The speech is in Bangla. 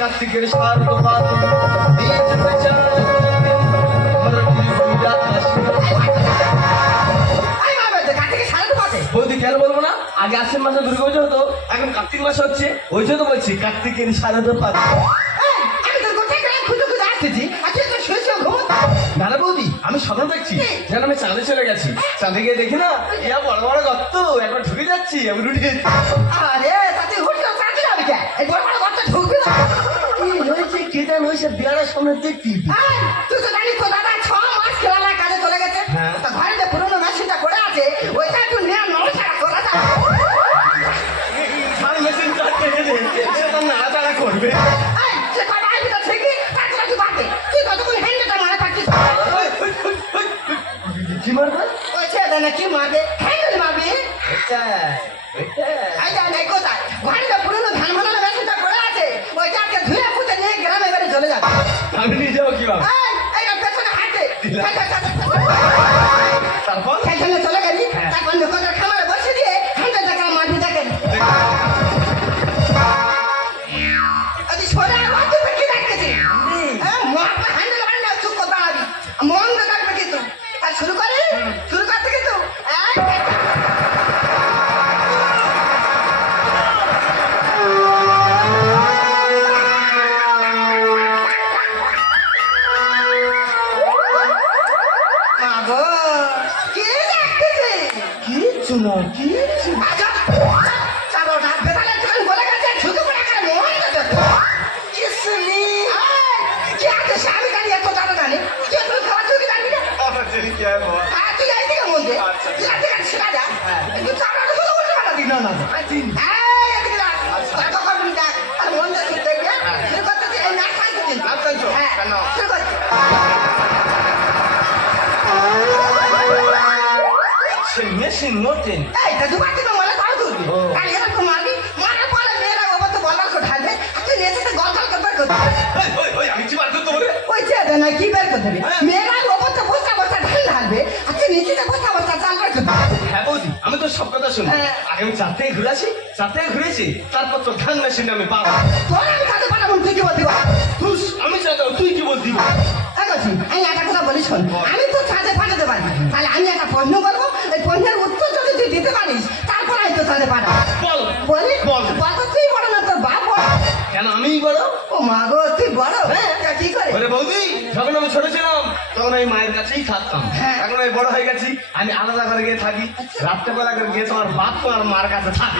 কার্তিকের স্বার্থ বৌদি কেন বলবো না? আগে আশ্বিন মাসে দুর্গা পুজো হতো, এখন কার্তিক মাস হচ্ছে, ওই জন্য বলছি কার্তিকের সারাতে পারে। দাদা বৌদি আমি স্বপ্ন দেখছি যেন আমি চাঁদে চলে গেছি, চাঁদে গিয়ে দেখি না ইয়া বড় বড় গর্ত, এখন ঢুকে যাচ্ছি আমি উঠে। আরে তাতে উঠতে চাঁদে যাবে কে? এই বড় বড় গর্তে ঢুকবি না। কি হয়েছে কে জানে, ওই সে বিয়ারের সামনে দেখবি। তুই তো জানিস তো দাদা 6 মাস খেলার কাজে চলে গেছে। তা ঘরে যে পুরোনো মেশিনটা পড়ে আছে ওইটা একটু নিয়ে নড়াচড়া করা যায়। মেশিন চাচ্ছে সে তো নাড়াচাড়া করবে। সে কথা আইবি তো ঠিকই, তারপরে তুই বাদে তুই কতক্ষণ হ্যান্ডেলটা মারা পাচ্ছিস। কি মারবে? ওই ছেলে না কি মারবে, হ্যান্ডেল মারবে। নাই কোথায় ঘরে যে পুরোনো ধান ভাঙানো মেশিনটা পড়ে আছে ওইটা আজকে ধুয়ে ফুটে নিয়ে গ্রামে বেড়ে চলে যাবে। আমি নিয়ে যাবো কিভাবে? পেছনে হাঁটে তারপর সেখানে চলে গেলি, তারপর লোকের খামারে বসে দিয়ে হ্যান্ডেলটা কেন মারবি দেখেন। সরে আগে কি দেখেছি হ্যান্ডেল মারি না, চুপ করে দাঁড়াবি, মন দেখাবে কিন্তু। আর শুরু করতে কিন্তু মেশিন নতুন কি বের করতে হবে মেয়েরা অবস্থা বসা বসা ঢাল ঢালবে, আচ্ছা নিচে বসা বসা চাল বের করতে। হ্যাঁ বৌদি আমি তো সব কথা শুনি, আগে আমি চার থেকে ঘুরেছি তারপর তো ধান মেশিন আমি পাবো। তোর আমি কাছে পাঠাবো, তুই কি বলবি? আমি চাইতাম তুই কি বলবি? আমি একটা কথা বলি শোন, আমি তো ছাদে পাঠাতে পারি, তাহলে আমি একটা প্রশ্ন করবো, এই প্রশ্নের উত্তর যদি তুই দিতে পারিস তারপর আমি তো ছাদে পাঠাবো। বলি তুই বড় না তোর বাপ বড়? কেন আমি বড়? ও মা গো তুই বড়? কি করে? বৌদি যখন আমি ছোট ছিলাম তখন আমি মায়ের কাছেই থাকতাম, এখন আমি বড় হয়ে গেছি আমি আলাদা ঘরে গিয়ে থাকি, রাত্রেবেলা করে গিয়ে তোমার বাপ তোমার মার কাছে থাকি।